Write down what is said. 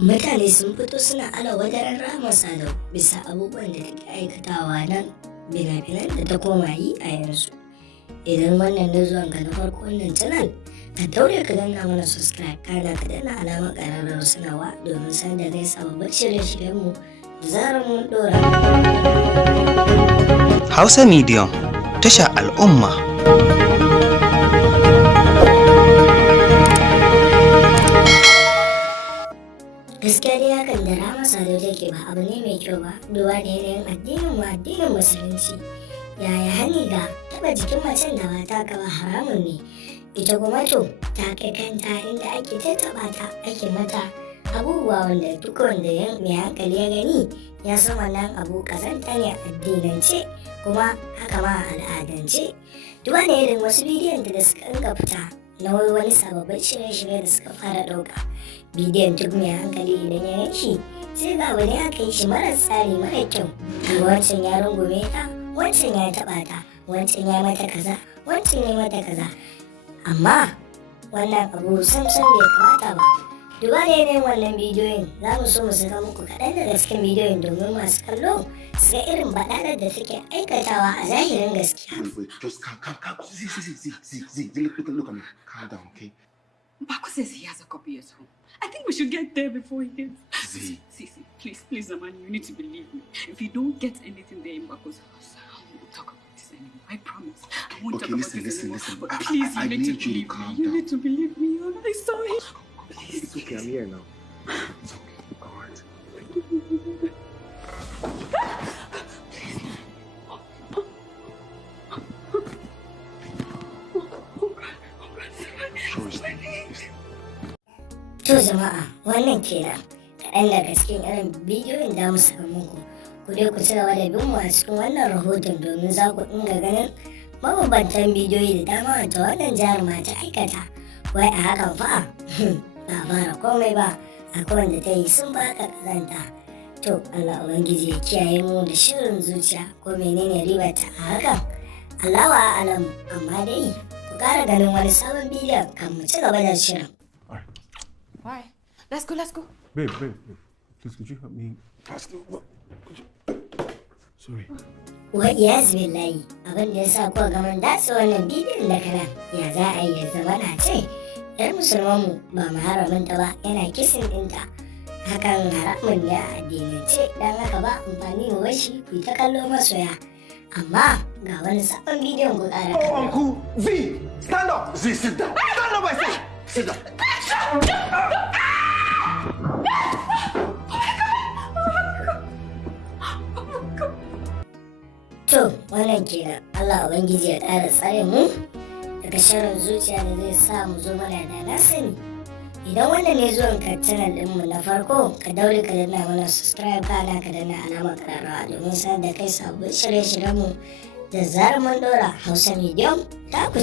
Mutane sun fito suna wajen Rahama Sadau bisa abubuwan da take aikatawa nan bina-binan da ta koma yi a yanzu. Idan wannan na zuwan ka na farko wannan channel, ka daure ka danna mana subscribe kana ka danna alamar ƙararrawar sanarwa domin sanar da kai sababbin shirye-shiryenmu da zarar mun ɗora. Hausa Medium, tasha al'umma. Gaskiya dai hakan da Rahama Sadau take ba abu ne mai kyau ba, duba da yanayin addinin musulunci. Yaya hani ga taɓa jikin macen da ba ta ba haramun ne, ita kuma to ta kai kanta inda ake tattaɓa ta ake mata abubuwa wanda duk wanda mai hankali ya gani ya san wannan abu ƙazanta ne a addinance kuma haka ma a al'adance. Duba da irin wasu bidiyon da suka inga fita na wani sababbin shirye-shirye da suka fara ɗauka. Bidiyon duk mai hankali idan ya yanki sai ga wani aka yi shi mara tsari mara kyau. Wancan ya rungume ta, wancan ya taɓa ta, wancan ya mata kaza, wancan ya mata kaza. Amma wannan abu sam bai kamata ba. Duba da yanayin wannan bidiyoyin za mu so mu saka muku kaɗan daga cikin bidiyoyin domin masu kallo su ga irin baɗalar da take aikatawa a zahirin gaskiya. Just calm. See, look at me. Calm down, okay? Baku says he has a copy at home. I think we should get there before he gets. See, Please, Amani, you need to believe me. If you don't get anything there in Baku's house, I won't talk about this anymore. I promise. I won't talk about this anymore. But please, I you need to need you to believe calm me. You down. need to believe me. I'm really sorry. It's okay, I'm here now. It's okay, alright. To jama'a wannan kenan kaɗan daga cikin irin bidiyoyin da mu saka muku. Ku dai ku ci gaba da bin mu a cikin wannan rahoton domin za ku dinga ganin mabambantan bidiyoyi da dama wanda wannan jaruma ta aikata. Wai a hakan fa ba fara komai ba, akwai wanda ta yi sun baka kazanta. To Allah Ubangiji ya kiyaye mu da shirin zuciya ko menene ribarta a hakan. Allahu a'lam, amma dai ku ƙara ganin wani sabon bidiyon kan mu ci gaba da shirin. Why? Let's go. Babe. Please, could you help me? Sorry. Wa iyaz billahi, abin da ya sa kuwa gaman datsa wannan bidiyon da kana ya za a yi ya zama na ce yar musulmanmu ba maharaminta ba yana kisin ɗinta. Hakan haramun ne a addinance, dan haka ba amfani wa washi ku ta kallo masoya. Amma ga wani sabon bidiyon ku ƙara. Oh, Uncle Z, stand up. Z, sit down. Stand up, I say. Sit down. To wannan kenan, Allah Ubangiji ya ƙara tsare mu daga sharrin zuciya da zai sa mu zo mana da na sani. Idan wannan ne zuwan ka channel ɗinmu na farko, ka daure ka danna mana subscribe kana ka danna alamar ƙararrawa domin sanar da kai sabbin shirye-shiryenmu da zarar mun ɗora. Hausa Medium ta ku